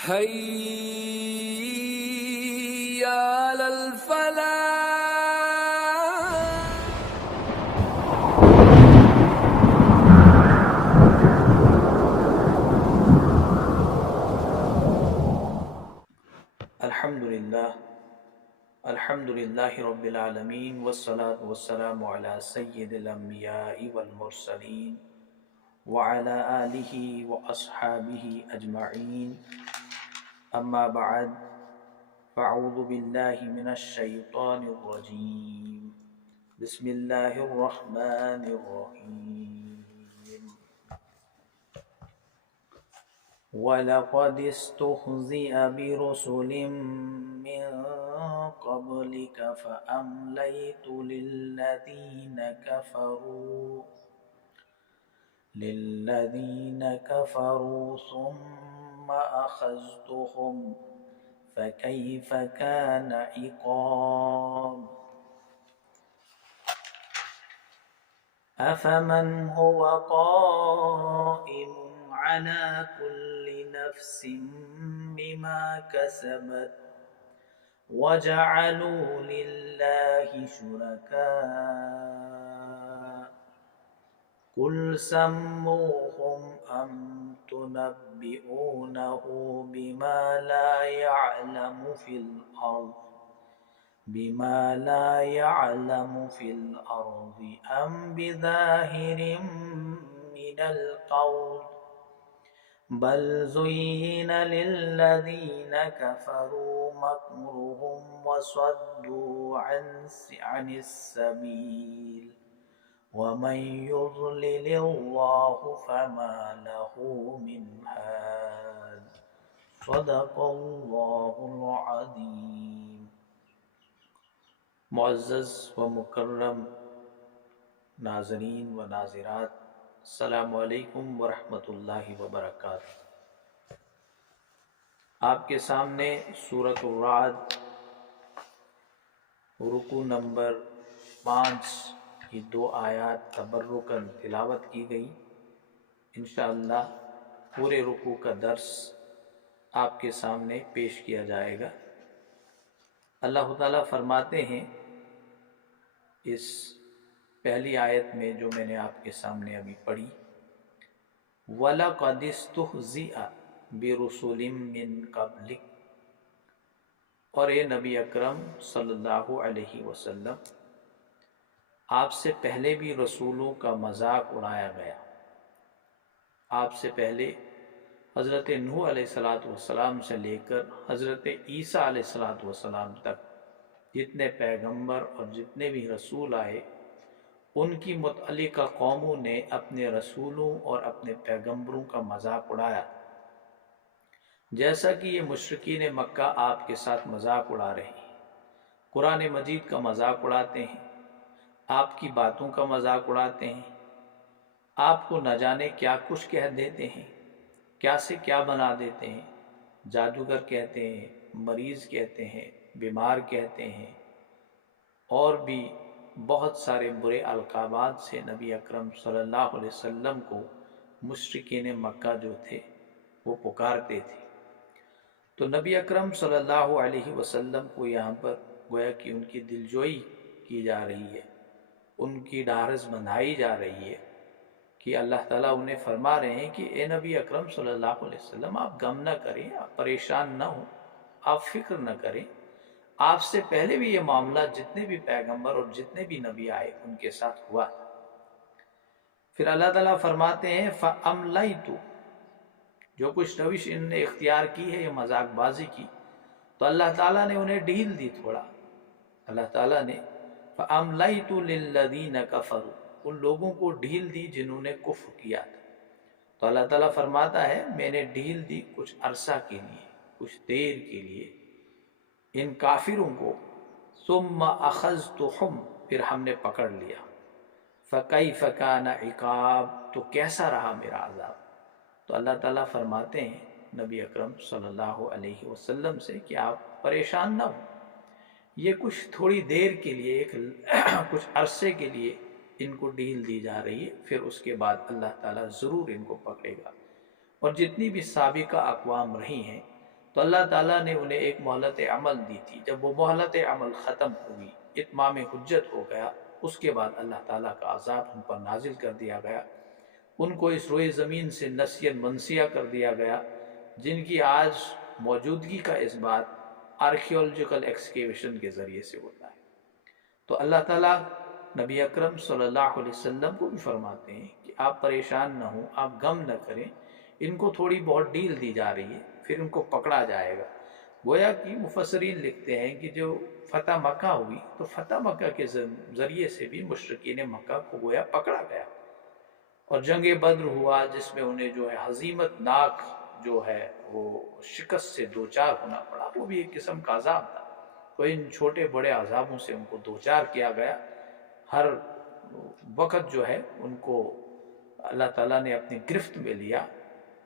حي على الفلاح. الحمد للہ رب العالمین والصلاة والسلام علی سید الانبیاء والمرسلین وعلی آلہ واصحابہ اجمعین، اما بعد فاعوذ باللہ من الشیطان الرجیم، بسم اللہ الرحمن الرحیم۔ وَلَقَدِ اسْتُهْزِئَ بِرُسُلٍ مِّن قَبْلِكَ فَأَمْلَيْتُ لِلَّذِينَ كَفَرُوا ثُمَّ أَخَذْتُهُمْ فَكَيْفَ كَانَ عِقَابِ۔ أَفَمَنْ هُوَ قَائِمٌ عَلَى كُلِّ نَفْسٍ بِمَا كَسَبَتْ وَجَعَلُوا لِلَّهِ شُرَكَاءَ قُلْ سَمُّوهُمْ أَمْ تُنَبِّئُونَهُ بِمَا لَا يَعْلَمُ فِي الْأَرْضِ أَمْ بِظَاهِرٍ مِّنَ الْقَوْلِ بَلْ زُيِّنَ لِلَّذِينَ كَفَرُوا مَكْرُهُمْ وَصَدُّوا عَنِ السَّبِيلِ وَمَن يُضْلِلِ اللَّهُ فَمَا لَهُ مِنْ هَادٍ۔ صدق اللہ العظیم۔ معزز و مکرم ناظرین و ناظرات، السلام علیکم ورحمۃ اللہ وبرکاتہ۔ آپ کے سامنے سورۃ الرعد رکوع نمبر 5 یہ 2 آیات تبرکاً تلاوت کی گئی۔ انشاءاللہ پورے رکوع کا درس آپ کے سامنے پیش کیا جائے گا۔ اللہ تعالیٰ فرماتے ہیں اس پہلی آیت میں جو میں نے آپ کے سامنے ابھی پڑھی، وَلَقَدِ اسْتُهْزِئَ بِرُسُلٍ مِّن قَبْلِكَ، اور اے نبی اکرم صلی اللہ علیہ وسلم، آپ سے پہلے بھی رسولوں کا مذاق اڑایا گیا۔ آپ سے پہلے حضرت نوح علیہ السلام سے لے کر حضرت عیسیٰ علیہ السلام تک جتنے پیغمبر اور جتنے بھی رسول آئے، ان کی متعلقہ قوموں نے اپنے رسولوں اور اپنے پیغمبروں کا مذاق اڑایا، جیسا کہ یہ مشرکین مکہ آپ کے ساتھ مذاق اڑا رہے ہیں۔ قرآن مجید کا مذاق اڑاتے ہیں، آپ کی باتوں کا مذاق اڑاتے ہیں، آپ کو نہ جانے کیا کچھ کہہ دیتے ہیں، کیا سے کیا بنا دیتے ہیں، جادوگر کہتے ہیں، مریض کہتے ہیں، بیمار کہتے ہیں، اور بھی بہت سارے برے القابات سے نبی اکرم صلی اللہ علیہ وسلم کو مشرکین مکہ جو تھے وہ پکارتے تھے۔ تو نبی اکرم صلی اللہ علیہ وسلم کو یہاں پر گویا کہ ان کی دلجوئی کی جا رہی ہے، ان کی ڈھارس بندھائی جا رہی ہے کہ اللہ تعالیٰ انہیں فرما رہے ہیں کہ اے نبی اکرم صلی اللہ علیہ وسلم، آپ غم نہ کریں، آپ پریشان نہ ہوں، آپ فکر نہ کریں۔ آپ سے پہلے بھی یہ معاملہ جتنے بھی پیغمبر اور جتنے بھی نبی آئے ان کے ساتھ ہوا تھا۔ پھر اللہ تعالیٰ فرماتے ہیں فَأَمْلَيْتُ، جو کچھ روش ان نے اختیار کی ہے، یہ مذاق بازی کی، تو اللہ تعالیٰ نے انہیں ڈھیل دی تھوڑا۔ اللہ تعالیٰ نے فَأَمْلَيْتُ لِلَّذِينَ كَفَرُوا، ان لوگوں کو ڈھیل دی جنہوں نے کفر کیا تھا۔ تو اللہ تعالیٰ فرماتا ہے میں نے ڈھیل دی کچھ عرصہ کے لیے، کچھ دیر کے لیے ان کافروں کو، ثُمَّ أَخَذْتُهُمْ، پھر ہم نے پکڑ لیا، فَكَيْفَ كَانَ عِقَابِ، تو کیسا رہا میرا عذاب۔ تو اللہ تعالیٰ فرماتے ہیں نبی اکرم صلی اللہ علیہ وسلم سے کہ آپ پریشان نہ ہوں، یہ کچھ تھوڑی دیر کے لیے، کچھ عرصے کے لیے ان کو ڈھیل دی جا رہی ہے، پھر اس کے بعد اللہ تعالیٰ ضرور ان کو پکڑے گا۔ اور جتنی بھی سابقہ اقوام رہی ہیں تو اللہ تعالیٰ نے انہیں ایک مہلت عمل دی تھی. جب وہ مہلت عمل ختم ہوئی، اتمام حجت ہو گیا، اس کے بعد اللہ تعالیٰ کا عذاب ان پر نازل کر دیا گیا. ان کو اس روئے زمین سے نسیاً منسیہ کر دیا گیا، جن کی آج موجودگی کا اس بات آرکیولوجیکل ایکسکیویشن کے ذریعے سے ہوتا ہے. تو اللہ تعالیٰ نبی اکرم صلی اللہ علیہ وسلم کو بھی فرماتے ہیں کہ آپ پریشان نہ ہوں، آپ غم نہ کریں، ان کو تھوڑی بہت ڈیل دی جا رہی ہے، پھر ان کو پکڑا جائے گا. گویا کہ مفسرین لکھتے ہیں کہ جو فتح مکہ ہوئی تو فتح مکہ کے ذریعے سے بھی مشرکین مکہ کو گویا پکڑا گیا، اور جنگ بدر ہوا جس میں انہیں جو ہے ہزیمت ناک جو ہے وہ شکست سے دوچار ہونا پڑا. وہ بھی ایک قسم کا عذاب تھا. تو ان چھوٹے بڑے عذابوں سے ان کو دوچار کیا گیا. ہر وقت جو ہے ان کو اللہ تعالیٰ نے اپنی گرفت میں لیا،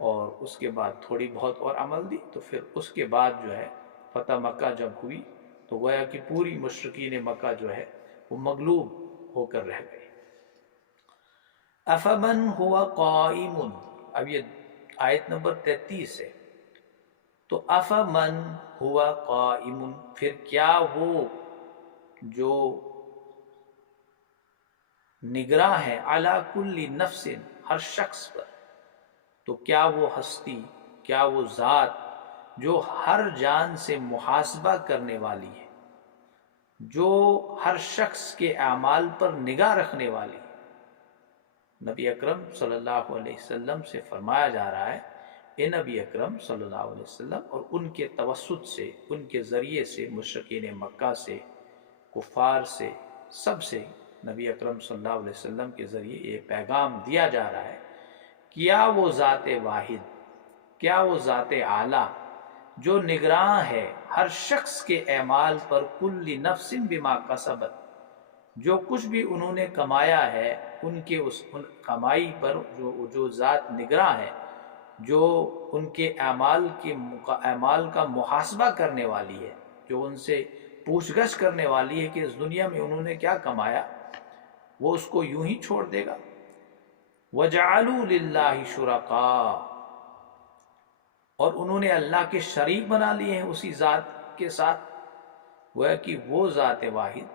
اور اس کے بعد تھوڑی بہت اور عمل دی. تو پھر اس کے بعد جو ہے فتح مکہ جب ہوئی تو گویا کہ پوری مشرکین مکہ جو ہے وہ مغلوب ہو کر رہ گئے. افمن ہوا قائم، اب یہ آیت نمبر 33 ہے. تو افمن ہوا قائم، پھر کیا وہ جو نگراں ہے علی کل نفس، ہر شخص پر، تو کیا وہ ہستی، کیا وہ ذات جو ہر جان سے محاسبہ کرنے والی ہے، جو ہر شخص کے اعمال پر نگاہ رکھنے والی ہے. نبی اکرم صلی اللہ علیہ وسلم سے فرمایا جا رہا ہے، اے نبی اکرم صلی اللہ علیہ وسلم، اور ان کے توسط سے، ان کے ذریعے سے، مشرکین مکہ سے، کفار سے، سب سے نبی اکرم صلی اللہ علیہ وسلم کے ذریعے یہ پیغام دیا جا رہا ہے، کیا وہ ذات واحد، کیا وہ ذات اعلیٰ جو نگراں ہے ہر شخص کے اعمال پر، کل نفس بما کسبت، جو کچھ بھی انہوں نے کمایا ہے ان کے اس کمائی پر، جو ذات نگراں ہے، جو ان کے اعمال کا محاسبہ کرنے والی ہے، جو ان سے پوچھ گچھ کرنے والی ہے کہ اس دنیا میں انہوں نے کیا کمایا، وہ اس کو یوں ہی چھوڑ دے گا. وَجَعَلُوا لِلَّهِ شُرَكَاءَ، اور انہوں نے اللہ کے شریک بنا لیے ہیں اسی ذات کے ساتھ. وہ کہ وہ ذات واحد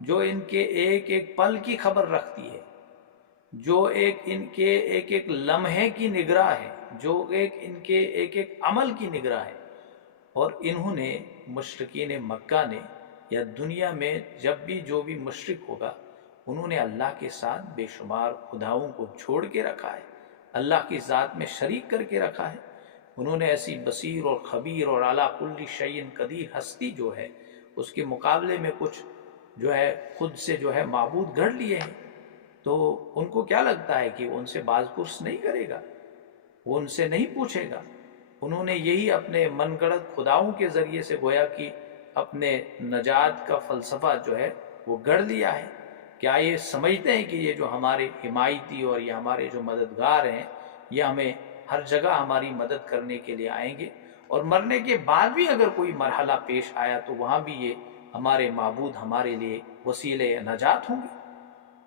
جو ان کے ایک ایک پل کی خبر رکھتی ہے، جو ان کے ایک ایک لمحے کی نگراں ہے، جو ان کے ایک ایک عمل کی نگراں ہے. اور انہوں نے، مشرکین مکہ نے، یا دنیا میں جب بھی جو بھی مشرک ہوگا، انہوں نے اللہ کے ساتھ بے شمار خداؤں کو چھوڑ کے رکھا ہے، اللہ کی ذات میں شریک کر کے رکھا ہے. انہوں نے ایسی بصیر اور خبیر اور اعلیٰ کل شیء قدیر ہستی جو ہے، اس کے مقابلے میں کچھ جو ہے خود سے جو ہے معبود گھڑ لیے ہیں. تو ان کو کیا لگتا ہے کہ وہ ان سے باز پرس نہیں کرے گا، وہ ان سے نہیں پوچھے گا. انہوں نے یہی اپنے من گڑت خداؤں کے ذریعے سے گویا کہ اپنے نجات کا فلسفہ جو ہے وہ گڑھ لیا ہے. کیا یہ سمجھتے ہیں کہ یہ جو ہمارے حمایتی اور یہ ہمارے جو مددگار ہیں، یہ ہمیں ہر جگہ ہماری مدد کرنے کے لیے آئیں گے، اور مرنے کے بعد بھی اگر کوئی مرحلہ پیش آیا تو وہاں بھی یہ ہمارے معبود ہمارے لیے وسیلے نجات ہوں گے؟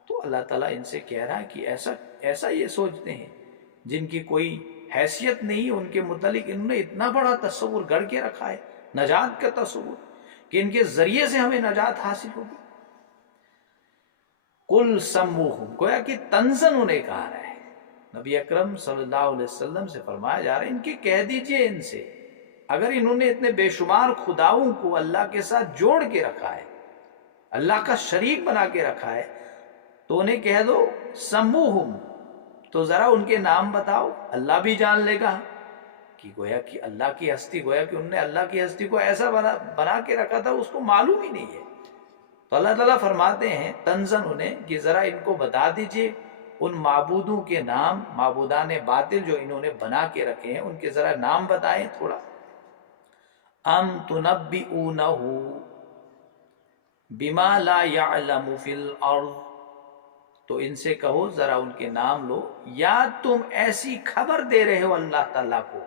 تو اللہ تعالیٰ ان سے کہہ رہا ہے کہ ایسا یہ سوچتے ہیں جن کی کوئی حیثیت نہیں، ان کے متعلق انہوں نے اتنا بڑا تصور گڑھ کے رکھا ہے، نجات کا تصور، کہ ان کے ذریعے سے ہمیں نجات حاصل ہوگی. قل سموہم، گویا کہ طنزاً انہیں کہا رہا ہے. نبی اکرم صلی اللہ علیہ وسلم سے فرمایا جا رہا ہے ان کی کہہ دیجئے ان سے، اگر انہوں نے اتنے بے شمار خداؤں کو اللہ کے ساتھ جوڑ کے رکھا ہے، اللہ کا شریک بنا کے رکھا ہے، تو انہیں کہہ دو سموہم، تو ذرا ان کے نام بتاؤ، اللہ بھی جان لے گا. کہ گویا کہ اللہ کی ہستی، گویا کہ انہوں نے اللہ کی ہستی کو ایسا بنا کے رکھا تھا اس کو معلوم ہی نہیں ہے. تو اللہ تعالیٰ فرماتے ہیں طنزاً انہیں کہ ذرا ان کو بتا دیجئے ان معبودوں کے نام، معبودان باطل جو انہوں نے بنا کے رکھے ہیں، ان کے ذرا نام بتائیں تھوڑا. ام تنبئونہ بما لا يعلم فی الارض، تو ان سے کہو ذرا ان کے نام لو، یا تم ایسی خبر دے رہے ہو اللہ تعالیٰ کو،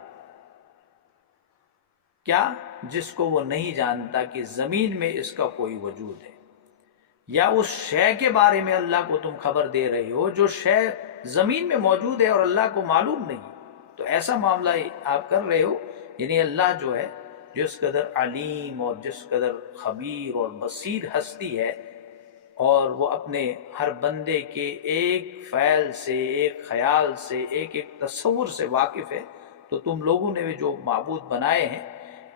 کیا جس کو وہ نہیں جانتا کہ زمین میں اس کا کوئی وجود ہے، یا اس شے کے بارے میں اللہ کو تم خبر دے رہے ہو جو شے زمین میں موجود ہے اور اللہ کو معلوم نہیں. تو ایسا معاملہ آپ کر رہے ہو یعنی اللہ جو ہے جس قدر علیم اور جس قدر خبیر اور بصیر ہستی ہے، اور وہ اپنے ہر بندے کے ایک فعل سے، ایک خیال سے، ایک ایک تصور سے واقف ہے، تو تم لوگوں نے بھی جو معبود بنائے ہیں،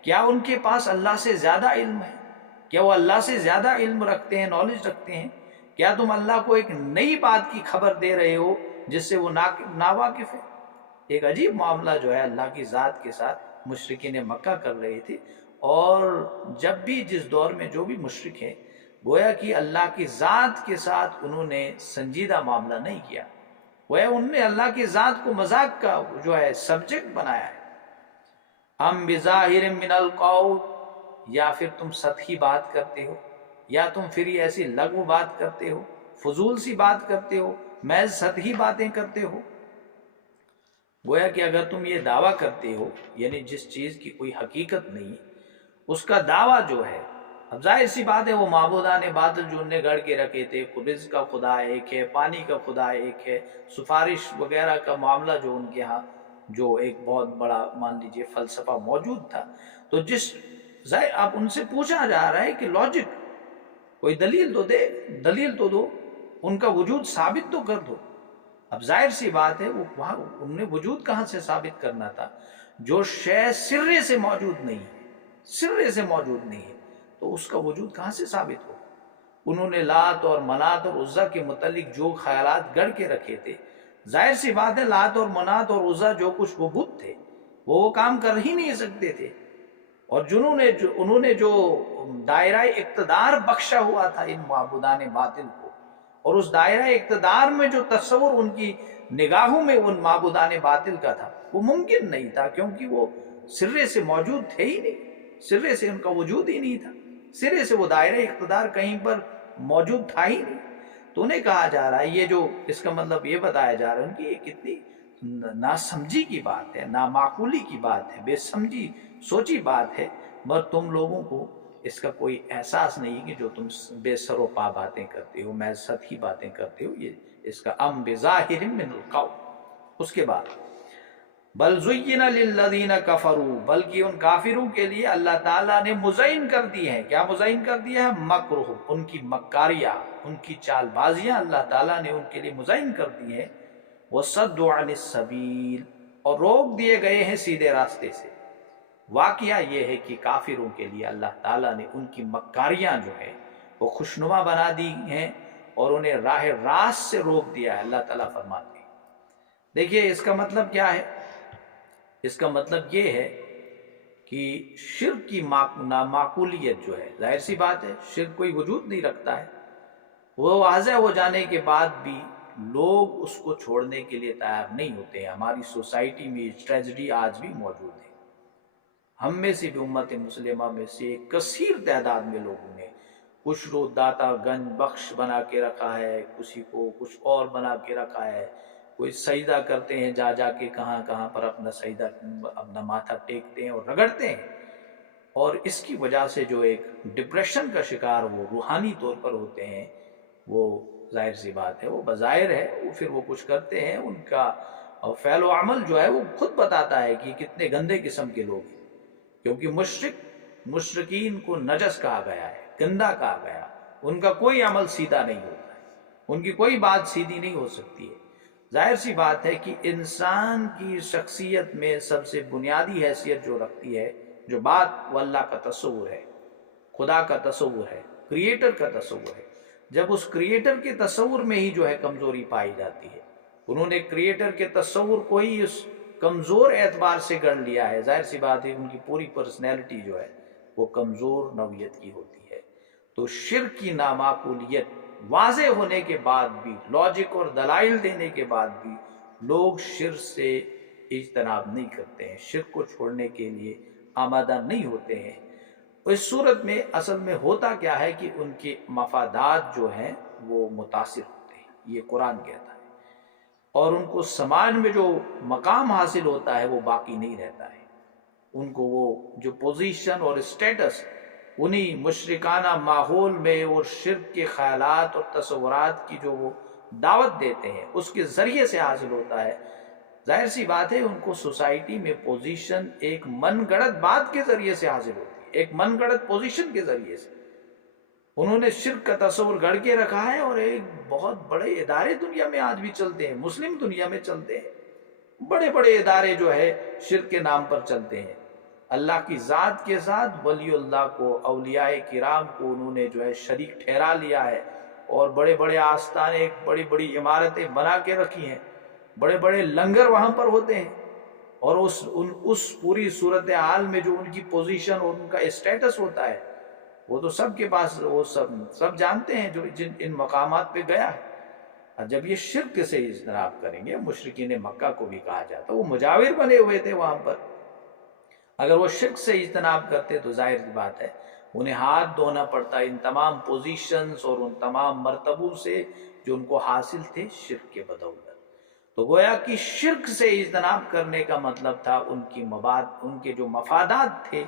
کیا ان کے پاس اللہ سے زیادہ علم ہے؟ کیا وہ اللہ سے زیادہ علم رکھتے ہیں، نالج رکھتے ہیں؟ کیا تم اللہ کو ایک نئی بات کی خبر دے رہے ہو جس سے وہ ناواقف ہے؟ ایک عجیب معاملہ جو ہے اللہ کی ذات کے ساتھ مشرکین مکہ کر رہے تھے، اور جب بھی جس دور میں جو بھی مشرک ہیں، گویا کہ اللہ کی ذات کے ساتھ انہوں نے سنجیدہ معاملہ نہیں کیا، گویا انہوں نے اللہ کی ذات کو مذاق کا جو ہے سبجیکٹ بنایا ہے۔ ام بظاہر من القول، یا پھر تم سطحی بات کرتے ہو، یا تم پھر یہ ایسی لغو بات کرتے ہو، فضول سی بات کرتے ہو، محض سطحی باتیں کرتے ہو۔ گویا کہ اگر تم یہ دعویٰ کرتے ہو، یعنی جس چیز کی کوئی حقیقت نہیں، اس کا دعویٰ جو ہے، اب ظاہر سی بات ہے وہ معبودان باطل جو انہوں نے گڑھ کے رکھے تھے، رزق کا خدا ایک ہے، پانی کا خدا ایک ہے، سفارش وغیرہ کا معاملہ جو ان کے ہاں جو ایک بہت بڑا مان لیجئے فلسفہ موجود تھا، تو جس ظاہر اب ان سے پوچھا جا رہا ہے کہ لاجک، کوئی دلیل تو دے، دلیل تو دو، ان کا وجود ثابت تو کر دو۔ اب ظاہر سی بات ہے وہ وہاں انہوں نے وجود کہاں سے ثابت کرنا تھا؟ جو شے سرے سے موجود نہیں ہے، سرے سے موجود نہیں ہے، تو اس کا وجود کہاں سے ثابت ہو؟ انہوں نے لات اور منات اور عزا کے متعلق جو خیالات گڑھ کے رکھے تھے، ظاہر سی بات ہے لات اور منات اور عزا جو کچھ وہ بت تھے، وہ کام کر ہی نہیں سکتے تھے، اور انہوں نے جو دائرہ اقتدار بخشا ہوا تھا ان معبودان باطل کو، اور اس دائرہ اقتدار میں جو تصور ان کی نگاہوں میں ان معبودان باطل کا تھا، وہ ممکن نہیں تھا، کیونکہ وہ سرے سے موجود تھے ہی نہیں، سرے سے ان کا وجود ہی نہیں تھا، سرے سے وہ دائرہ اقتدار کہیں پر موجود تھا ہی نہیں۔ تو انہیں کہا جا رہا ہے، یہ جو اس کا مطلب یہ بتایا جا رہا ہے کہ یہ کتنی ناسمجھی کی بات ہے، نامعقولی کی بات ہے، بے سمجھی سوچی بات ہے، مگر تم لوگوں کو اس کا کوئی احساس نہیں کہ جو تم بے سر و پا باتیں کرتے ہو، محض سطحی باتیں کرتے ہو، یہ اس کا ام بظاہر من القول۔ اس کے بعد بل زین للذین کفروا، بلکہ ان کافروں کے لیے اللہ تعالیٰ نے مزین کر دی ہیں، کیا مزین کر دیا ہے؟ مکرہم، ان کی مکاریاں، ان کی چال بازیاں اللہ تعالیٰ نے ان کے لیے مزین کر دی ہیں، وصدوا عن السبیل، اور روک دیے گئے ہیں سیدھے راستے سے۔ واقعہ یہ ہے کہ کافروں کے لیے اللہ تعالیٰ نے ان کی مکاریاں جو ہے وہ خوشنما بنا دی ہیں، اور انہیں راہ راست سے روک دیا ہے۔ اللہ تعالیٰ فرماتے ہیں، دیکھیے اس کا مطلب کیا ہے؟ اس کا مطلب یہ ہے کہ شرک کی نامعقولیت جو ہے، ظاہر سی بات ہے شرک کوئی وجود نہیں رکھتا ہے، وہ واضح ہو جانے کے بعد بھی لوگ اس کو چھوڑنے کے لیے تیار نہیں ہوتے ہیں۔ ہماری سوسائٹی میں یہ ٹریجڈی آج بھی موجود ہے، ہم میں سے بھی امت مسلمہ میں سے ایک کثیر تعداد میں لوگوں نے کچھ رو داتا گنج بخش بنا کے رکھا ہے، کسی کو کچھ اور بنا کے رکھا ہے، کوئی سجدہ کرتے ہیں جا جا کے کہاں کہاں پر اپنا سجدہ، اپنا ماتھا ٹیکتے ہیں اور رگڑتے ہیں، اور اس کی وجہ سے جو ایک ڈپریشن کا شکار وہ روحانی طور پر ہوتے ہیں، وہ ظاہر سی بات ہے وہ بظاہر ہے وہ پھر وہ کچھ کرتے ہیں، ان کا فعل و عمل جو ہے وہ خود بتاتا ہے کہ کتنے گندے قسم کے لوگ ہیں، کیونکہ مشرکین کو نجس کہا گیا ہے، گندا کہا گیا، ان کا کوئی عمل سیدھا نہیں ہوتا ہے، ان کی کوئی بات سیدھی نہیں ہو سکتی ہے۔ ظاہر سی بات ہے کہ انسان کی شخصیت میں سب سے بنیادی حیثیت جو رکھتی ہے جو بات، وہ اللہ کا تصور ہے، خدا کا تصور ہے، کریٹر کا تصور ہے۔ جب اس کریٹر کے تصور میں ہی جو ہے کمزوری پائی جاتی ہے، انہوں نے کریٹر کے تصور کو ہی اس کمزور اعتبار سے گڑھ لیا ہے، ظاہر سی بات ہے ان کی پوری پرسنالٹی جو ہے وہ کمزور نوعیت کی ہوتی ہے۔ تو شرک کی نامعقولیت واضح ہونے کے بعد بھی، لاجک اور دلائل دینے کے بعد بھی، لوگ شرک سے اجتناب نہیں کرتے ہیں، شرک کو چھوڑنے کے لیے آمادہ نہیں ہوتے ہیں۔ اس صورت میں اصل میں ہوتا کیا ہے کہ ان کے مفادات جو ہیں وہ متاثر ہوتے ہیں، یہ قرآن کہتا ہے، اور ان کو سماج میں جو مقام حاصل ہوتا ہے وہ باقی نہیں رہتا ہے، ان کو وہ جو پوزیشن اور اسٹیٹس انہی مشرکانہ ماحول میں اور شرک کے خیالات اور تصورات کی جو وہ دعوت دیتے ہیں اس کے ذریعے سے حاصل ہوتا ہے، ظاہر سی بات ہے ان کو سوسائٹی میں پوزیشن ایک من گڑت بات کے ذریعے سے حاصل ہوتی ہے، ایک من گڑت پوزیشن کے ذریعے سے انہوں نے شرک کا تصور گڑ کے رکھا ہے، اور ایک بہت بڑے ادارے دنیا میں آج بھی چلتے ہیں، مسلم دنیا میں چلتے ہیں، بڑے بڑے ادارے جو ہے شرک کے نام پر چلتے ہیں۔ اللہ کی ذات کے ساتھ ولی اللہ کو، اولیاء کرام کو انہوں نے جو ہے شریک ٹھہرا لیا ہے، اور بڑے بڑے آستانے، بڑی بڑی عمارتیں بنا کے رکھی ہیں، بڑے بڑے لنگر وہاں پر ہوتے ہیں، اور اس پوری صورتحال میں جو ان کی پوزیشن اور ان کا اسٹیٹس ہوتا ہے وہ تو سب کے پاس، وہ سب جانتے ہیں جو جن ان مقامات پہ گیا ہے۔ اور جب یہ شرک سے اجتناب کریں گے، مشرکین مکہ کو بھی کہا جاتا، وہ مجاور بنے ہوئے تھے وہاں پر، اگر وہ شرک سے اجتناب کرتے تو ظاہر سی بات ہے انہیں ہاتھ دھونا پڑتا ان تمام پوزیشنز اور ان تمام مرتبوں سے جو ان کو حاصل تھے شرک کے بدولت۔ تو گویا کہ شرک سے اجتناب کرنے کا مطلب تھا ان کے جو مفادات تھے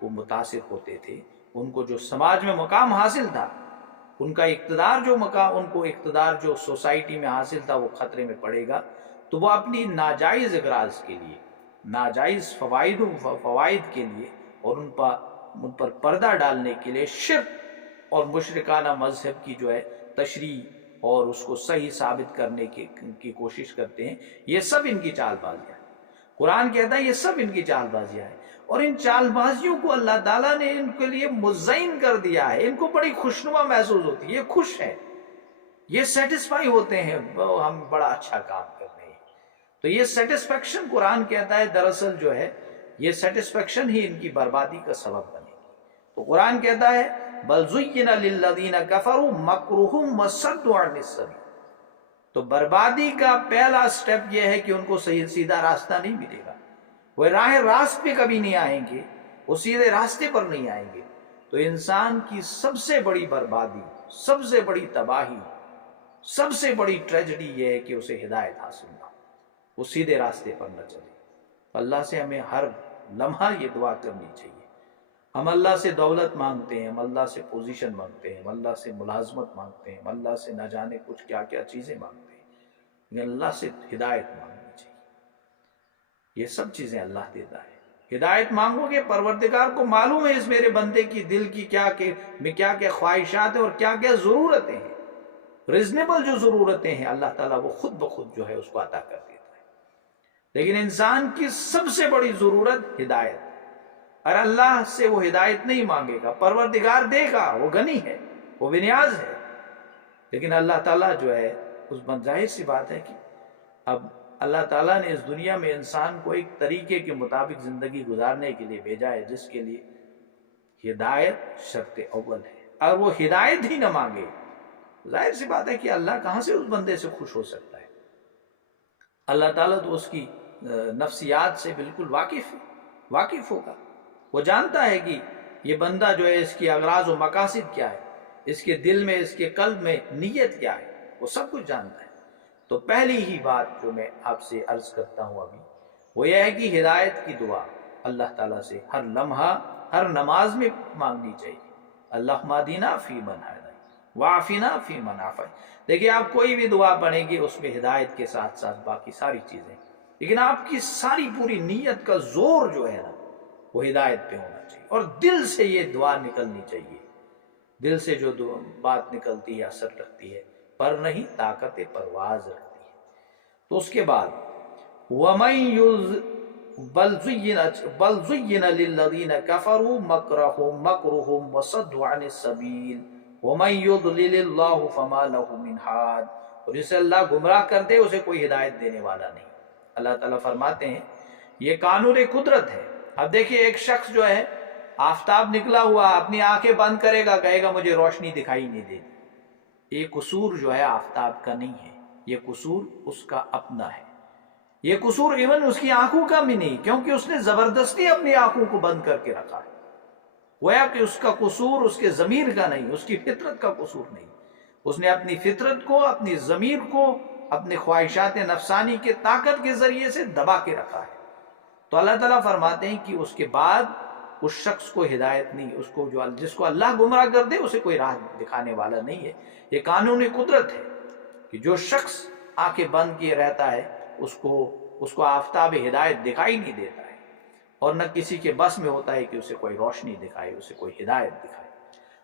وہ متاثر ہوتے تھے، ان کو جو سماج میں مقام حاصل تھا، ان کا اقتدار ان کو اقتدار جو سوسائٹی میں حاصل تھا وہ خطرے میں پڑے گا، تو وہ اپنی ناجائز اغراض کے لیے، ناجائز فوائد کے لیے، اور ان پر پردہ ڈالنے کے لیے شرک اور مشرکانہ مذہب کی جو ہے تشریح اور اس کو صحیح ثابت کرنے کی کوشش کرتے ہیں۔ یہ سب ان کی چال بازیاں ہیں، قرآن کہتا ہے یہ سب ان کی چال بازیاں ہیں، اور ان چال بازیوں کو اللہ تعالیٰ نے ان کے لیے مزین کر دیا ہے، ان کو بڑی خوشنما محسوس ہوتی ہے، یہ خوش ہیں، یہ سیٹسفائی ہوتے ہیں، ہم بڑا اچھا کام کر رہے ہیں۔ تو یہ سیٹسفیکشن قرآن کہتا ہے دراصل جو ہے یہ سیٹسفیکشن ہی ان کی بربادی کا سبب بنے گی۔ تو قرآن کہتا ہے بل زین للذین کفروا مکرہم وصدوا عن السبیل، تو بربادی کا پہلا سٹیپ یہ ہے کہ ان کو صحیح سیدھا راستہ نہیں ملے گا، وہ راہ راست پہ کبھی نہیں آئیں گے، وہ سیدھے راستے پر نہیں آئیں گے۔ تو انسان کی سب سے بڑی بربادی، سب سے بڑی تباہی، سب سے بڑی ٹریجڈی یہ ہے کہ اسے ہدایت حاصل نہ ہو، وہ سیدھے راستے پر نہ چلے۔ اللہ سے ہمیں ہر لمحہ یہ دعا کرنی چاہیے۔ ہم اللہ سے دولت مانگتے ہیں، ہم اللہ سے پوزیشن مانگتے ہیں، ہم اللہ سے ملازمت مانگتے ہیں، ہم اللہ سے نہ جانے کچھ کیا کیا چیزیں مانگتے ہیں، لیکن اللہ سے ہدایت مانگنی چاہیے۔ یہ سب چیزیں اللہ دیتا ہے۔ ہدایت مانگو گے، پروردگار کو معلوم ہے اس میرے بندے کی دل کی کیا کیا خواہشات ہیں اور کیا کیا ضرورتیں ہیں، ریزنیبل جو ضرورتیں ہیں اللہ تعالیٰ وہ خود بخود جو ہے اس کو عطا کر دیتا ہے۔ لیکن انسان کی سب سے بڑی ضرورت ہدایت، اور اللہ سے وہ ہدایت نہیں مانگے گا، پروردگار دے گا، وہ غنی ہے، وہ بے نیاز ہے، لیکن اللہ تعالیٰ جو ہے اس ظاہر سی بات ہے کہ اب اللہ تعالیٰ نے اس دنیا میں انسان کو ایک طریقے کے مطابق زندگی گزارنے کے لیے بھیجا ہے جس کے لیے ہدایت شرط اول ہے، اور وہ ہدایت ہی نہ مانگے، ظاہر سی بات ہے کہ اللہ کہاں سے اس بندے سے خوش ہو سکتا ہے؟ اللہ تعالیٰ تو اس کی نفسیات سے بالکل واقف ہوگا، وہ جانتا ہے کہ یہ بندہ جو ہے اس کی اغراض و مقاصد کیا ہے، اس کے دل میں، اس کے قلب میں نیت کیا ہے، وہ سب کچھ جانتا ہے۔ تو پہلی ہی بات جو میں آپ سے عرض کرتا ہوں ابھی وہ یہ ہے کہ ہدایت کی دعا اللہ تعالیٰ سے ہر لمحہ، ہر نماز میں مانگنی چاہیے۔ اللہم اہدنا فیمن ہدیت وعافنا فیمن عافیت۔ دیکھیے آپ کوئی بھی دعا پڑھیں گے اس میں ہدایت کے ساتھ ساتھ باقی ساری چیزیں، لیکن آپ کی ساری پوری نیت کا زور جو ہے نا وہ ہدایت پہ ہونا چاہیے، اور دل سے یہ دعا نکلنی چاہیے۔ دل سے جو بات نکلتی ہے اثر رکھتی ہے، پر نہیں طاقت پرواز رکھتی ہے۔ تو اس کے بعد بل زین للذین کفروا مکرہم وصدوا عن السبیل ومن یضلل اللہ فما لہ من ہاد، اور جسے اللہ گمراہ کر دے اسے کوئی ہدایت دینے والا نہیں۔ اللہ تعالیٰ فرماتے ہیں یہ قانون قدرت ہے۔ اب دیکھیے ایک شخص جو ہے آفتاب نکلا ہوا اپنی آنکھیں بند کرے گا، کہے گا مجھے روشنی دکھائی نہیں دیتی۔ یہ قصور جو ہے آفتاب کا نہیں ہے، یہ قصور اس کا اپنا ہے، یہ قصور ایون اس کی آنکھوں کا بھی نہیں، کیونکہ اس نے زبردستی اپنی آنکھوں کو بند کر کے رکھا ہے۔ گویا کہ اس کا قصور اس کے ضمیر کا نہیں، اس کی فطرت کا قصور نہیں، اس نے اپنی فطرت کو، اپنی ضمیر کو، اپنے خواہشات نفسانی کے طاقت کے ذریعے سے دبا کے رکھا ہے۔ تو اللہ تعالیٰ فرماتے ہیں کہ اس کے بعد اس شخص کو ہدایت نہیں، اس کو جس کو اللہ گمراہ کر دے اسے کوئی راہ دکھانے والا نہیں ہے۔ یہ قانون قدرت ہے کہ جو شخص آنکھیں بند کیے رہتا ہے اس کو اس کو آفتاب ہدایت دکھائی نہیں دیتا ہے، اور نہ کسی کے بس میں ہوتا ہے کہ اسے کوئی روشنی دکھائے، اسے کوئی ہدایت دکھائے۔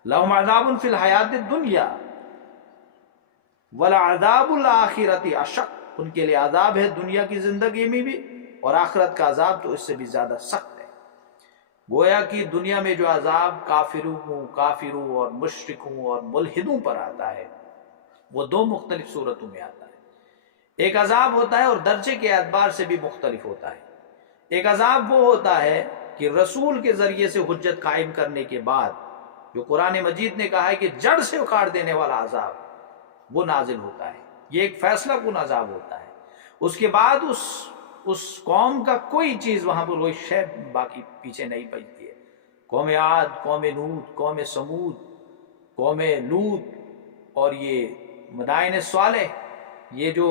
لہم عذاب فی الحیات الدنیا ولعذاب الآخرۃ اشق، ان کے لیے عذاب ہے دنیا کی زندگی میں بھی، اور آخرت کا عذاب تو اس سے بھی زیادہ سخت ہے۔ گویا کہ دنیا میں جو عذاب کافروں اور مشرکوں اور ملحدوں پر آتا ہے وہ دو مختلف صورتوں میں آتا ہے۔ ایک عذاب ہوتا ہے اور درجے کے اعتبار سے بھی مختلف ہوتا ہے۔ ایک عذاب وہ ہوتا ہے کہ رسول کے ذریعے سے حجت قائم کرنے کے بعد جو قرآن مجید نے کہا ہے کہ جڑ سے اکھاڑ دینے والا عذاب وہ نازل ہوتا ہے، یہ ایک فیصلہ کن عذاب ہوتا ہے۔ اس کے بعد اس قوم کا کوئی چیز وہاں پر کوئی شے باقی پیچھے نہیں بچتی ہے۔ قوم عاد، قوم نوح، قوم سمود، قوم لوط اور یہ مدائن صالح، یہ جو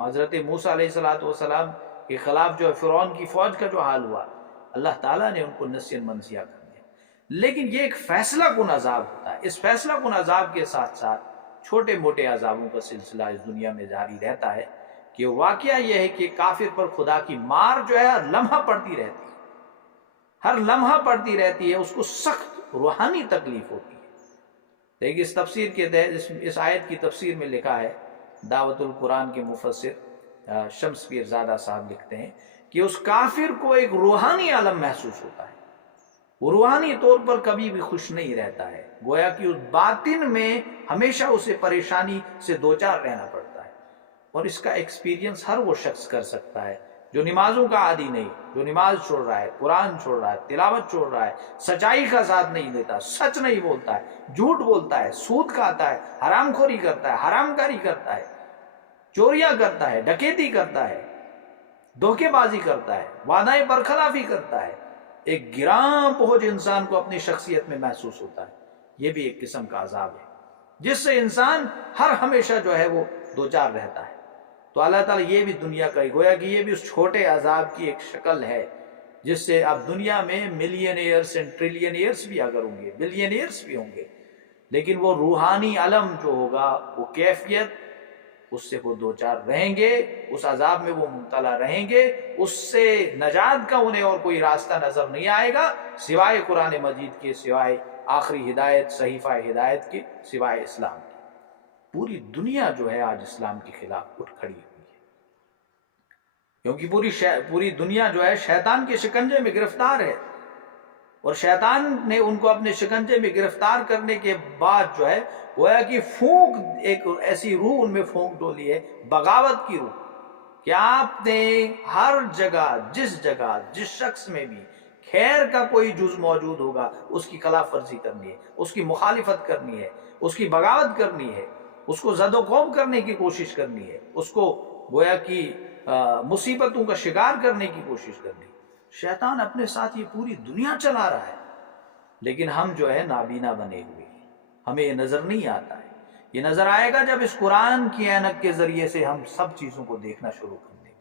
حضرت موسیٰ علیہ السلام کے خلاف جو فرعون کی فوج کا جو حال ہوا، اللہ تعالیٰ نے ان کو نسیاً منسیہ کر دیا۔ لیکن یہ ایک فیصلہ کن عذاب ہوتا ہے۔ اس فیصلہ کن عذاب کے ساتھ ساتھ چھوٹے موٹے عذابوں کا سلسلہ اس دنیا میں جاری رہتا ہے، کہ واقعہ یہ ہے کہ کافر پر خدا کی مار جو ہے ہر لمحہ پڑتی رہتی ہے، ہر لمحہ پڑتی رہتی ہے، اس کو سخت روحانی تکلیف ہوتی ہے۔ لیکن اس تفسیر کے اس آیت کی تفسیر میں لکھا ہے، دعوت القرآن کے مفسر شمس پیر زادہ صاحب لکھتے ہیں کہ اس کافر کو ایک روحانی عالم محسوس ہوتا ہے، وہ روحانی طور پر کبھی بھی خوش نہیں رہتا ہے، گویا کہ اس باطن میں ہمیشہ اسے پریشانی سے دوچار رہنا پڑتا ہے۔ اور اس کا ایکسپیرینس ہر وہ شخص کر سکتا ہے جو نمازوں کا عادی نہیں، جو نماز چھوڑ رہا ہے، قرآن چھوڑ رہا ہے، تلاوت چھوڑ رہا ہے، سچائی کا ساتھ نہیں دیتا، سچ نہیں بولتا ہے، جھوٹ بولتا ہے، سود کھاتا ہے، حرام خوری کرتا ہے، حرام کاری کرتا ہے، چوریاں کرتا ہے، ڈکیتی کرتا ہے، دھوکے بازی کرتا ہے، وعدہ برخلافی کرتا ہے۔ ایک گراں پہنچ انسان کو اپنی شخصیت میں محسوس ہوتا ہے۔ یہ بھی ایک قسم کا عذاب ہے جس سے انسان ہر ہمیشہ جو ہے وہ دوچار رہتا ہے۔ تو اللہ تعالیٰ یہ بھی دنیا کا گویا کہ یہ بھی اس چھوٹے عذاب کی ایک شکل ہے جس سے اب دنیا میں ملینئرز اینڈ ٹریلینئرز بھی اگر ہوں گے، بلینئرز بھی ہوں گے، لیکن وہ روحانی علم جو ہوگا، وہ کیفیت، اس سے وہ دوچار رہیں گے، اس عذاب میں وہ مبتلا رہیں گے، اس سے نجات کا انہیں اور کوئی راستہ نظر نہیں آئے گا سوائے قرآن مجید کے، سوائے آخری ہدایت، صحیفہ ہدایت کے، سوائے اسلام کے۔ پوری دنیا جو ہے آج اسلام کے خلاف اٹھ کھڑی ہوئی ہے، کیونکہ پوری دنیا جو ہے شیطان کے شکنجے میں گرفتار ہے، اور شیطان نے ان کو اپنے شکنجے میں گرفتار کرنے کے بعد جو ہے گویا کہ ایک ایسی روح ان میں پھونک ڈولی ہے، بغاوت کی روح، کہ آپ نے ہر جگہ جس شخص میں بھی خیر کا کوئی جز موجود ہوگا اس کی خلاف ورزی کرنی ہے، اس کی مخالفت کرنی ہے، اس کی بغاوت کرنی ہے، اس کو زد و خوب کرنے کی کوشش کرنی ہے، اس کو گویا کہ مصیبتوں کا شکار کرنے کی کوشش کرنی ہے۔ شیطان اپنے ساتھ یہ پوری دنیا چلا رہا ہے، لیکن ہم جو ہے نابینا بنے ہوئے ہیں، ہمیں یہ نظر نہیں آتا ہے۔ یہ نظر آئے گا جب اس قرآن کی اینک کے ذریعے سے ہم سب چیزوں کو دیکھنا شروع کر دیں گے۔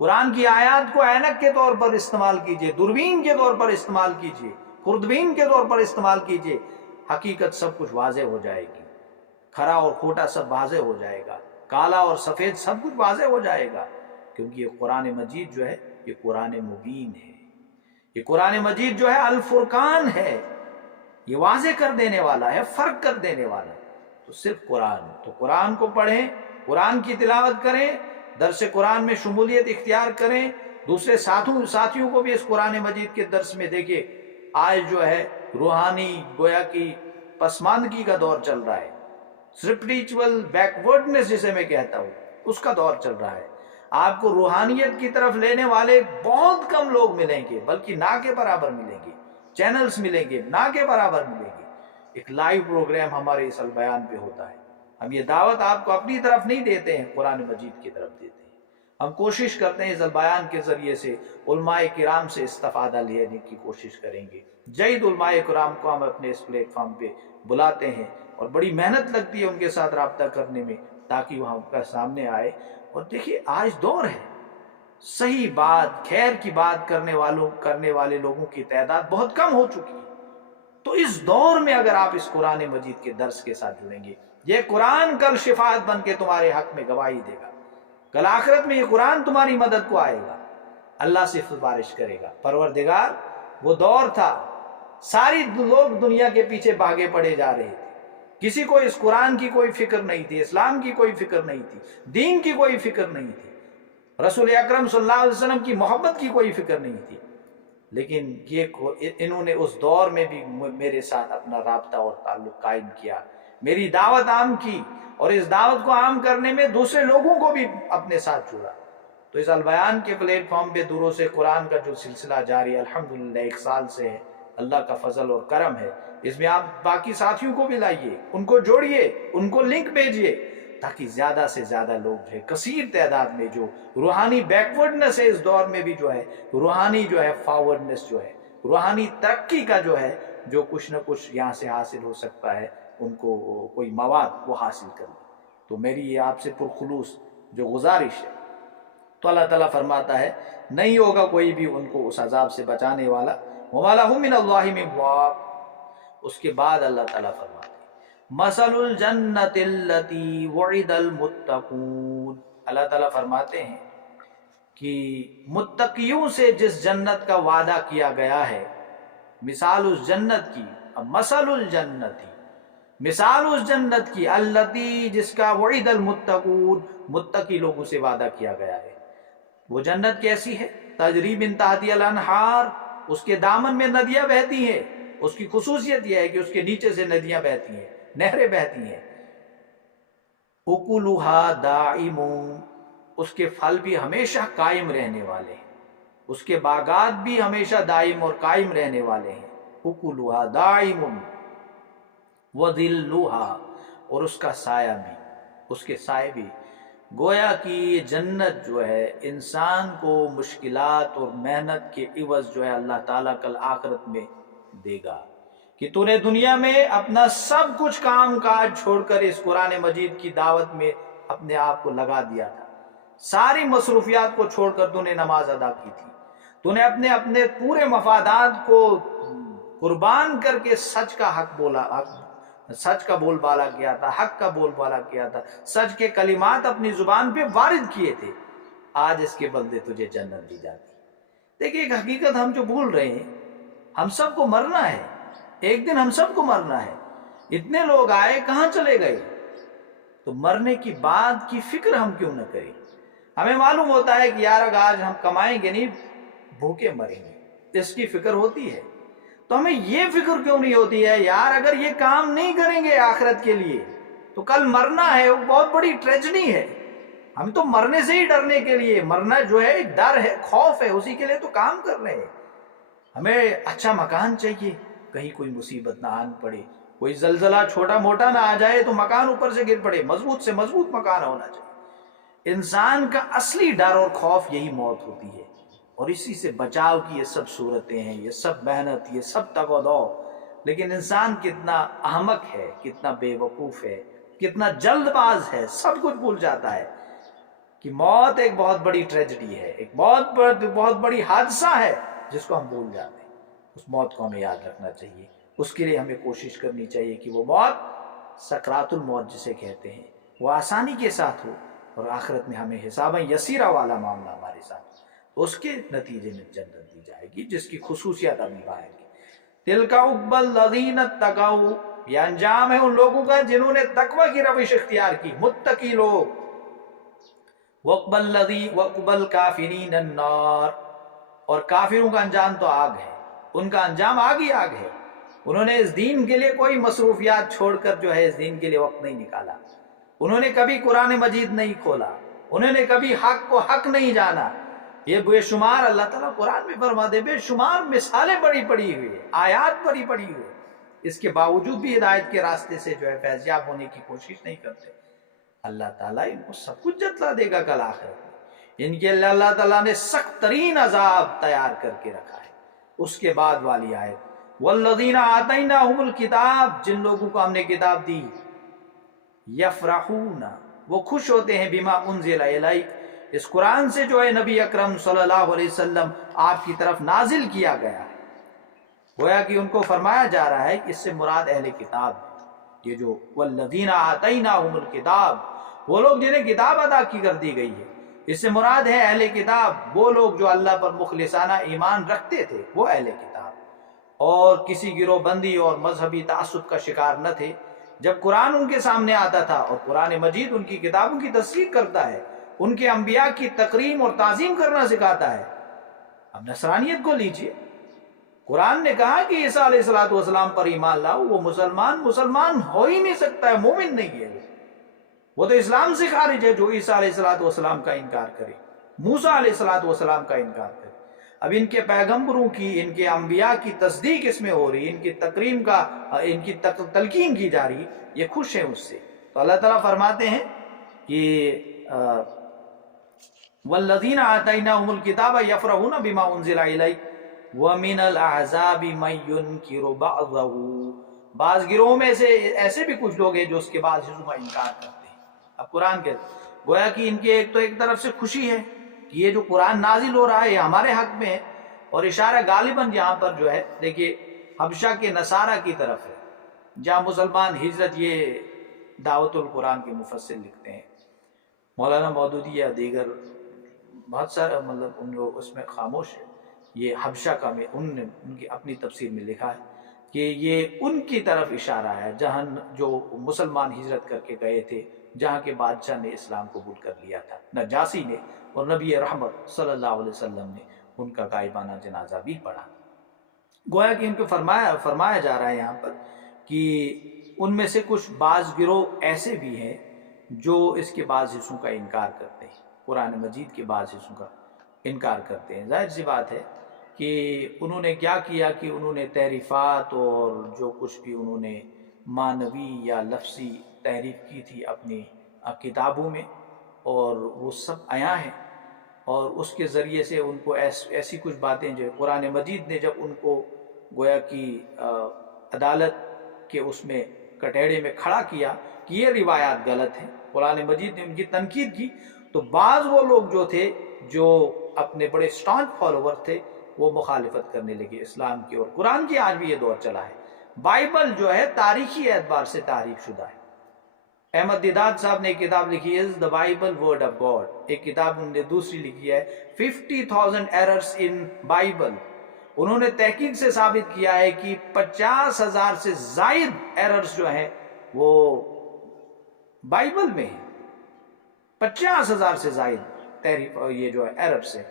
قرآن کی آیات کو اینک کے طور پر استعمال کیجئے، دوربین کے طور پر استعمال کیجئے، خوردبین کے طور پر استعمال کیجئے، حقیقت سب کچھ واضح ہو جائے گی، کھرا اور کھوٹا سب واضح ہو جائے گا، کالا اور سفید سب کچھ واضح ہو جائے گا، کیونکہ یہ قرآن مجید جو ہے یہ قرآن مبین ہے، یہ قرآن مجید جو ہے الفرقان ہے، یہ واضح کر دینے والا ہے، فرق کر دینے والا ہے۔ تو صرف قرآن کو پڑھیں، قرآن کی تلاوت کریں، درس قرآن میں شمولیت اختیار کریں، دوسرے ساتھیوں کو بھی اس قرآن مجید کے درس میں دیکھیں۔ آج جو ہے روحانی گویا کی پسماندگی کا دور چل رہا ہے، اسپرچول بیکورڈنس جسے میں کہتا ہوں، اس کا دور چل رہا ہے۔ آپ کو روحانیت کی طرف لینے والے بہت کم لوگ ملیں گے، بلکہ نہ کے برابر ملیں گے، چینلز ملیں گے، نہ کے برابر ملیں گے۔ ایک لائیو پروگرام ہمارے اس البیان پہ ہوتا ہے، ہم یہ دعوت آپ کو اپنی طرف نہیں دیتے ہیں، قرآن مجید کی طرف دیتے ہیں۔ ہم کوشش کرتے ہیں اس البیان کے ذریعے سے علماء کرام سے استفادہ لینے کی کوشش کریں گے۔ جید علماء کرام کو ہم اپنے اس پلیٹ فارم پہ بلاتے ہیں، اور بڑی محنت لگتی ہے ان کے ساتھ رابطہ کرنے میں تاکہ وہ ہم کا سامنے آئے۔ اور دیکھیے آج دور ہے، صحیح بات، خیر کی بات کرنے والے لوگوں کی تعداد بہت کم ہو چکی ہے۔ تو اس دور میں اگر آپ اس قرآن مجید کے درس کے ساتھ جڑیں گے، یہ قرآن کل شفاعت بن کے تمہارے حق میں گواہی دے گا۔ کل آخرت میں یہ قرآن تمہاری مدد کو آئے گا، اللہ سے سفارش کرے گا۔ پروردگار وہ دور تھا، ساری لوگ دنیا کے پیچھے بھاگے پڑے جا رہے تھے، کسی کو اس قرآن کی کوئی فکر نہیں تھی، اسلام کی کوئی فکر نہیں تھی، دین کی کوئی فکر نہیں تھی، رسول اکرم صلی اللہ علیہ وسلم کی محبت کی کوئی فکر نہیں تھی، لیکن انہوں نے اس دور میں بھی میرے ساتھ اپنا رابطہ اور تعلق قائم کیا، میری دعوت عام کی، اور اس دعوت کو عام کرنے میں دوسرے لوگوں کو بھی اپنے ساتھ جوڑا۔ تو اس البیان کے پلیٹ فارم پہ دروس قرآن کا جو سلسلہ جاری الحمدللہ 1 سال سے ہے، اللہ کا فضل اور کرم ہے، اس میں آپ باقی ساتھیوں کو بھی لائیے، ان کو جوڑیے، ان کو لنک بھیجیے، تاکہ زیادہ سے زیادہ لوگ جو ہے کثیر تعداد میں جو روحانی بیکورڈنس ہے اس دور میں بھی جو ہے روحانی جو ہے فارورڈنس جو ہے روحانی ترقی کا جو ہے جو کچھ نہ کچھ یہاں سے حاصل ہو سکتا ہے، ان کو کوئی مواد وہ حاصل کر لیں۔ تو میری یہ آپ سے پرخلوص جو گزارش ہے، تو اللہ تعالیٰ فرماتا ہے نہیں ہوگا کوئی بھی ان کو اس عذاب سے بچانے والا، وَمَا لَهُم مِّنَ اللَّهِ مِن وَاقٍ۔ اس کے بعد اللہ تعالیٰ فرماتے ہیں مَثَلُ الْجَنَّةِ الَّتِي وُعِدَ الْمُتَّقُونَ۔ اللہ تعالیٰ فرماتے ہیں کہ متقیوں سے جس جنت کا وعدہ کیا گیا ہے، مثال اس جنت کی، مثل الجنتی، مثال اس جنت کی، التی جس کا وعد المتقون متقی لوگوں سے وعدہ کیا گیا ہے۔ وہ جنت کیسی ہے؟ تجری من تحتها الانہار، اس کے دامن میں ندیاں بہتی ہیں، اس کی خصوصیت یہ ہے کہ اس کے نیچے سے ندیاں بہتی ہیں، نہریں بہتی ہیں۔ اکلها دائم، اس کے پھل بھی ہمیشہ قائم رہنے والے ہیں، اس کے باغات بھی ہمیشہ دائم اور قائم رہنے والے ہیں۔ اکلها دائم وَظِلُّهَا، اور اس کا سایہ بھی، اس کے سائے بھی۔ گویا کہ یہ جنت جو ہے انسان کو مشکلات اور محنت کے عوض جو ہے اللہ تعالیٰ کل آخرت میں دے گا، کہ تو نے دنیا میں اپنا سب کچھ کام کاج چھوڑ کر اس قرآن مجید کی دعوت میں اپنے آپ کو لگا دیا تھا، ساری مصروفیات کو چھوڑ کر تو نے نماز ادا کی تھی، تو نے اپنے پورے مفادات کو قربان کر کے سچ کا حق بولا، سچ کا بول بالا کیا تھا، حق کا بول بالا کیا تھا، سچ کے کلمات اپنی زبان پہ وارد کیے تھے، آج اس کے بدلے تجھے جنت دی جاتی۔ دیکھیں ایک حقیقت ہم جو بھول رہے ہیں، ہم سب کو مرنا ہے، ایک دن ہم سب کو مرنا ہے۔ اتنے لوگ آئے کہاں چلے گئے؟ تو مرنے کی بات کی فکر ہم کیوں نہ کریں؟ ہمیں معلوم ہوتا ہے کہ یار اگر آج ہم کمائیں گے نہیں، بھوکے مریں گے، اس کی فکر ہوتی ہے، تو ہمیں یہ فکر کیوں نہیں ہوتی ہے یار اگر یہ کام نہیں کریں گے آخرت کے لیے تو کل مرنا ہے، وہ بہت بڑی ٹریجڈی ہے۔ ہم تو مرنے سے ہی ڈرنے کے لیے، مرنا جو ہے ڈر ہے، خوف ہے، اسی کے لیے تو کام کر رہے ہیں۔ ہمیں اچھا مکان چاہیے، کہیں کوئی مصیبت نہ آن پڑے، کوئی زلزلہ چھوٹا موٹا نہ آ جائے تو مکان اوپر سے گر پڑے، مضبوط سے مضبوط مکان ہونا چاہیے۔ انسان کا اصلی ڈر اور خوف یہی موت ہوتی ہے، اور اسی سے بچاؤ کی یہ سب صورتیں ہیں، یہ سب محنت، یہ سب تگ و دو۔ لیکن انسان کتنا احمق ہے، کتنا بے وقوف ہے، کتنا جلد باز ہے، سب کچھ بھول جاتا ہے کہ موت ایک بہت بڑی ٹریجڈی ہے، ایک بہت بڑی حادثہ ہے جس کو ہم بھول جاتے ہیں۔ اس موت کو ہمیں یاد رکھنا چاہیے، اس کے لیے ہمیں کوشش کرنی چاہیے کہ وہ موت سکرات الموت جسے کہتے ہیں وہ آسانی کے ساتھ ہو، اور آخرت میں ہمیں حساباً یسیرہ والا معاملہ ہمارے ساتھ، اس کے نتیجے میں جنت دی جائے گی جس کی خصوصیات ابھی آئیں گی۔ تِلْكَ عُقْبَى الَّذِينَ اتَّقَوْا، یہ انجام ہے ان لوگوں کا جنہوں نے تقوی کی روش اختیار کی، متقی لوگ۔ وَعُقْبَى الْكَافِرِينَ النَّارِ، اور کافروں کا انجام تو آگ ہے، ان کا انجام آگ ہی آگ ہے۔ انہوں نے اس دین کے لیے کوئی مصروفیات چھوڑ کر جو ہے اس دین کے لیے وقت نہیں نکالا، انہوں نے کبھی قرآن مجید نہیں کھولا، انہوں نے کبھی حق کو حق نہیں جانا۔ یہ بے شمار اللہ تعالیٰ قرآن میں فرما دے، بے شمار مثالیں بڑی پڑی ہوئی ہیں، آیات بڑی پڑی ہوئی ہیں، اس کے باوجود بھی ہدایت کے راستے سے جو ہے فیضیاب ہونے کی کوشش نہیں کرتے۔ اللہ تعالیٰ ان کو سب کچھ جتلا دے گا کل آخرت میں، ان کے لیے اللہ تعالیٰ نے سخت ترین عذاب تیار کر کے رکھا ہے۔ اس کے بعد والی آیت والذین آتیناہم الکتاب، جن لوگوں کو ہم نے کتاب دی، یفرحون، وہ خوش ہوتے ہیں، بما انزل الیک، اس قرآن سے جو ہے نبی اکرم صلی اللہ علیہ وسلم آپ کی طرف نازل کیا گیا ہے۔ گویا کہ ان کو فرمایا جا رہا ہے کہ اس سے مراد اہل کتاب ہے، یہ جو والذین آتیناہم الکتاب، وہ لوگ جنہیں کتاب عطا کی کر دی گئی ہے۔ اس سے مراد ہے اہل کتاب وہ لوگ جو اللہ پر مخلصانہ ایمان رکھتے تھے، وہ اہل کتاب، اور کسی گروہ بندی اور مذہبی تعصب کا شکار نہ تھے۔ جب قرآن ان کے سامنے آتا تھا اور قرآن مجید ان کی کتابوں کی تصدیق کرتا ہے، ان کے انبیاء کی تکریم اور تعظیم کرنا سکھاتا ہے۔ اب نصرانیت کو لیجئے، قرآن نے کہا کہ عیسیٰ علیہ السلام پر ایمان لاؤ، وہ مسلمان ہو ہی نہیں سکتا ہے، مومن نہیں ہے وہ تو اسلام سے خارج ہے جو عیسیٰ علیہ السلام کا انکار کرے، موسیٰ علیہ السلام کا انکار کرے۔ اب ان کے پیغمبروں کی، ان کے انبیاء کی تصدیق اس میں ہو رہی، ان کی تکریم کا، ان کی تلقین کی جا رہی، یہ خوش ہیں اس سے۔ تو اللہ تعالیٰ فرماتے ہیں کہ والذین آتیناہم الکتاب یفرحون بما انزل الیک ومن الاحزاب من ینکر بعضہ، بعض گروہوں میں سے ایسے بھی کچھ لوگ ہیں جو اس کے بعد حصوں کا انکار کرتے ہیں۔ اب قرآن کے گویا کہ ان کے ایک طرف سے خوشی ہے کہ یہ جو قرآن نازل ہو رہا ہے یہ ہمارے حق میں ہے، اور اشارہ غالباً یہاں پر جو ہے دیکھیے حبشہ کے نصارہ کی طرف ہے جہاں مسلمان ہجرت، یہ دعوت القرآن کے مفسر لکھتے ہیں، مولانا مودودی یا دیگر بہت سارے مطلب ان لوگ اس میں خاموش ہے، یہ حبشہ کا میں ان نے ان کی اپنی تفسیر میں لکھا ہے کہ یہ ان کی طرف اشارہ ہے جہاں جو مسلمان ہجرت کر کے گئے تھے، جہاں کے بادشاہ نے اسلام قبول کر لیا تھا، نجاسی نے، اور نبی رحمت صلی اللہ علیہ وسلم نے ان کا غائبانہ جنازہ بھی پڑھا۔ گویا کہ ان کو فرمایا جا رہا ہے یہاں پر کہ ان میں سے کچھ بعض گروہ ایسے بھی ہیں جو اس کے بعض حصوں کا انکار کرتے ہیں، قرآن مجید کے بعض حصوں کا انکار کرتے ہیں۔ ظاہر سی بات ہے کہ انہوں نے کیا کیا کہ انہوں نے تحریفات اور جو کچھ بھی انہوں نے معنوی یا لفظی تحریف کی تھی اپنی کتابوں میں، اور وہ سب عیاں ہیں، اور اس کے ذریعے سے ان کو ایسی کچھ باتیں جو قرآن مجید نے جب ان کو گویا کی عدالت کے اس میں کٹہرے میں کھڑا کیا کہ یہ روایات غلط ہیں، قرآن مجید نے ان کی تنقید کی، تو بعض وہ لوگ جو تھے جو اپنے بڑے اسٹانچ فالوور تھے وہ مخالفت کرنے لگے اسلام کی، اور قرآن کی آج بھی یہ دور چلا ہے۔ بائبل جو ہے تاریخی اعتبار سے تعریف شدہ ہے۔ احمد دیداد صاحب نے ایک کتاب لکھی ہے The Bible Word of God، ایک کتاب انہوں نے دوسری لکھی ہے 50,000 Errors in Bible۔ انہوں نے تحقیق سے ثابت کیا ہے کہ 50,000 سے زائد ایررز جو ہیں وہ بائبل میں ہیں، 50,000 سے زائد تحریف یہ جو ہے ایررز ہیں،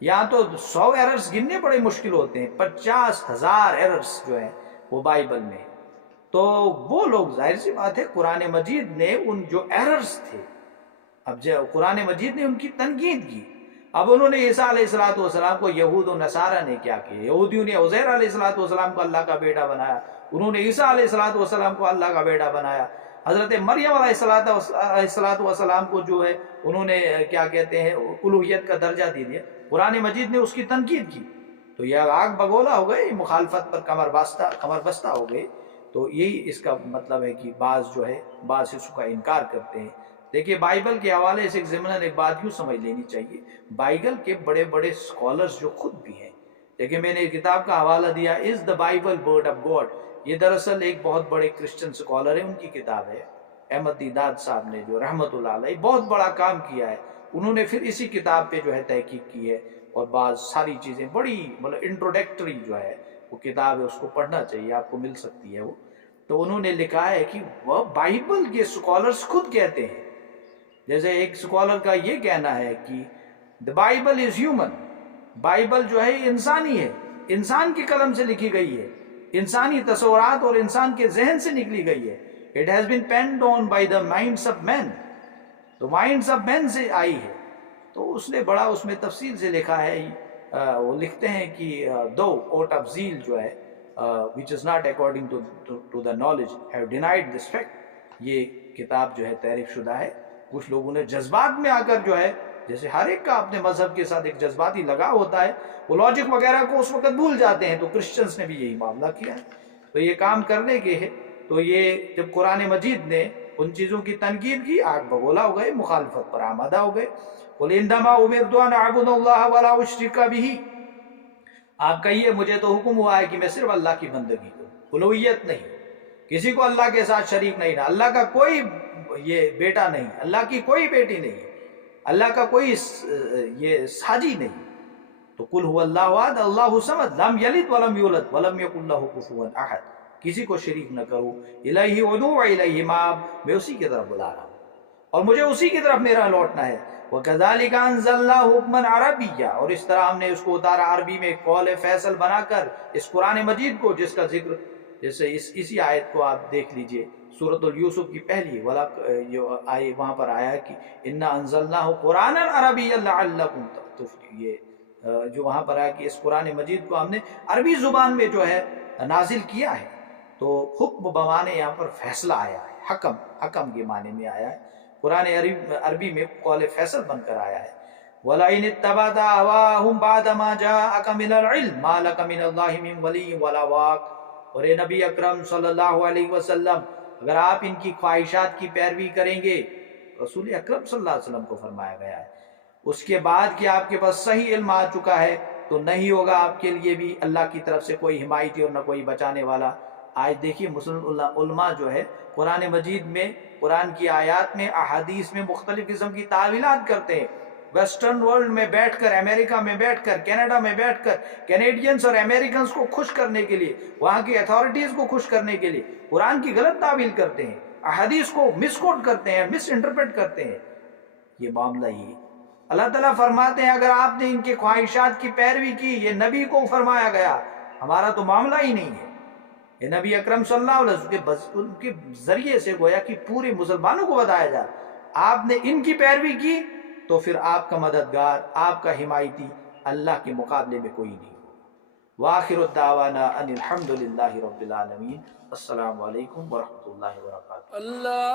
یہاں تو 100 ایررز گننے بڑے مشکل ہوتے ہیں، 50,000 ایررز جو ہیں وہ بائبل میں ہیں۔ تو وہ لوگ ظاہر سی بات ہے قرآن مجید نے ان جو ایررز تھے، اب جو قرآن مجید نے ان کی تنقید کی، اب انہوں نے عیسیٰ علیہ السلام کو، یہود و نصارہ نے کیا کیا، یہودیوں نے عزیر علیہ السلام کو اللہ کا بیٹا بنایا، انہوں نے عیسیٰ علیہ السلام کو اللہ کا بیٹا بنایا، حضرت مریم علیہ السلام کو جو ہے انہوں نے کیا کہتے ہیں الوہیت کا درجہ دے دیا، قرآن مجید نے اس کی تنقید کی، تو یہ آگ بگولا ہو گئے، مخالفت پر کمر بستہ ہو گئے۔ تو یہی اس کا مطلب ہے کہ بعض جو ہے بعض حصوں کا انکار کرتے ہیں۔ دیکھیے بائبل کے حوالے سے ضمناً ایک بات یوں سمجھ لینی چاہیے، بائبل کے بڑے بڑے سکولرز جو خود بھی ہیں، دیکھیں میں نے ایک کتاب کا حوالہ دیا Is the Bible Word of God، یہ دراصل ایک بہت بڑے کرسچن سکولر ہے، ان کی کتاب ہے، احمد دیداد صاحب نے جو رحمت اللہ علیہ بہت بڑا کام کیا ہے، انہوں نے پھر اسی کتاب پہ جو ہے تحقیق کی ہے، اور بعض ساری چیزیں بڑی مطلب انٹروڈکٹری جو ہے وہ کتاب ہے، اس کو پڑھنا چاہیے، آپ کو مل سکتی ہے وہ۔ تو انہوں نے لکھا ہے کہ وہ بائبل کے سکولرز خود کہتے ہیں، جیسے ایک سکولر کا یہ کہنا ہے کہ the Bible is human، Bible جو ہے انسانی ہے، انسان کی قلم سے لکھی گئی ہے، انسانی تصورات اور انسان کے ذہن سے نکلی گئی ہے، it has been penned on by the minds of men، تو minds of men سے آئی ہے۔ تو اس نے بڑا اس میں تفصیل سے لکھا ہے، وہ لکھتے ہیں کہ though out of zeal جو ہے which is not according to the knowledge have denied this fact، یہ کتاب جو ہے تعریف شدہ ہے۔ کچھ لوگوں نے جذبات میں آ کر جو ہے، جیسے ہر ایک کا اپنے مذہب کے ساتھ ایک جذباتی لگاؤ ہوتا ہے، وہ لاجک وغیرہ کو اس وقت بھول جاتے ہیں، تو کرسچنز نے بھی یہی معاملہ کیا ہے۔ تو یہ کام کرنے کے ہے، تو یہ جب قرآن مجید نے ان چیزوں کی تنقید کی، آگ بگولا ہو گئے، مخالفت پر آمادہ ہو گئے۔ قُلْ إِنَّمَا أُمِرْتُ أَنْ أَعْبُدَ اللَّهَ وَلَا أُشْرِكَ بِهِ، آپ کہیے مجھے تو حکم ہوا ہے کہ میں صرف اللہ کی بندگی کروں، الوہیت نہیں، کسی کو اللہ کے ساتھ شریک نہیں، نہ اللہ کا کوئی یہ بیٹا نہیں، اللہ کی کوئی بیٹی نہیں، اللہ کا کوئی یہ ساجی نہیں. تو قل هو اللہ احد اللہ الصمد لم یلد ولم یولد ولم یکن له کفوا احد. کسی کو شریک نہ کرو. الیہ ادعو و الیہ مآب. میں اسی کی طرف بلا رہا ہوں اور مجھے اسی کی طرف میرا لوٹنا ہے. وَكَذَلِكَ أَنزَلْنَا حُكْمًا عَرَبِيًّا. اور اس طرح ہم نے اس کو اتارا عربی میں قول فیصل بنا کر اس قرآن مجید کو، جس کا ذکر جیسے اسی آیت کو آپ دیکھ لیجئے سورۃ اليوسف کی پہلی آئے وہاں پر آیا ہے کہ اِنَّا أَنزَلْنَاهُ قُرْآنًا عَرَبِيًّا لَعَلَّكُمْ تَعْقِلُونَ. یہ جو وہاں پر آیا کہ اس قرآن مجید کو ہم نے عربی زبان میں جو ہے نازل کیا ہے. تو حکم بمانے یہاں پر فیصلہ آیا ہے، حکم کے معنی میں آیا ہے. قرآن عربی میں قول فیصل بن کر آیا ہے. وَلَئِنِ اتَّبَعْتَ أَهْوَاءَهُمْ بَعْدَ مَا جَاءَكَ مِنَ الْعِلْمِ مَا لَكَ مِنَ اللَّهِ مِنْ وَلِيٍّ وَلَا وَاقٍ. اور اے نبی اکرم صلی اللہ علیہ وسلم، اگر آپ ان کی خواہشات کی پیروی کریں گے، رسول اکرم صلی اللہ علیہ وسلم کو فرمایا گیا ہے، اس کے بعد کہ آپ کے پاس صحیح علم آ چکا ہے تو نہیں ہوگا آپ کے لیے بھی اللہ کی طرف سے کوئی حمایتی اور نہ کوئی بچانے والا. آج دیکھیے مسلم علماء جو ہے قرآن مجید میں، قرآن کی آیات میں، احادیث میں مختلف قسم کی تعویلات کرتے ہیں. ویسٹرن ورلڈ میں بیٹھ کر، امریکہ میں بیٹھ کر، کینیڈا میں بیٹھ کر کینیڈینز اور امریکنز کو خوش کرنے کے لیے، وہاں کی اتھارٹیز کو خوش کرنے کے لیے قرآن کی غلط تعویل کرتے ہیں، احادیث کو مس کوٹ کرتے ہیں، مس انٹرپریٹ کرتے ہیں. یہ معاملہ ہی اللہ تعالیٰ فرماتے ہیں اگر آپ نے ان کی خواہشات کی پیروی کی، یہ نبی کو فرمایا گیا، ہمارا تو معاملہ ہی نہیں ہے. یہ نبی اکرم صلی اللہ علیہ وسلم ان کے ذریعے سے گویا کہ پورے مسلمانوں کو بتایا جا، آپ نے ان کی پیروی کی تو پھر آپ کا مددگار، آپ کا حمایتی اللہ کے مقابلے میں کوئی نہیں. وآخر الدعوانا ان الحمد للہ رب العالمین. السلام علیکم ورحمۃ اللہ وبرکاتہ. اللہ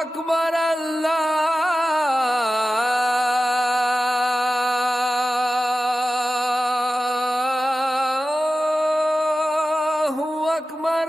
اکبر اللہ اکبر.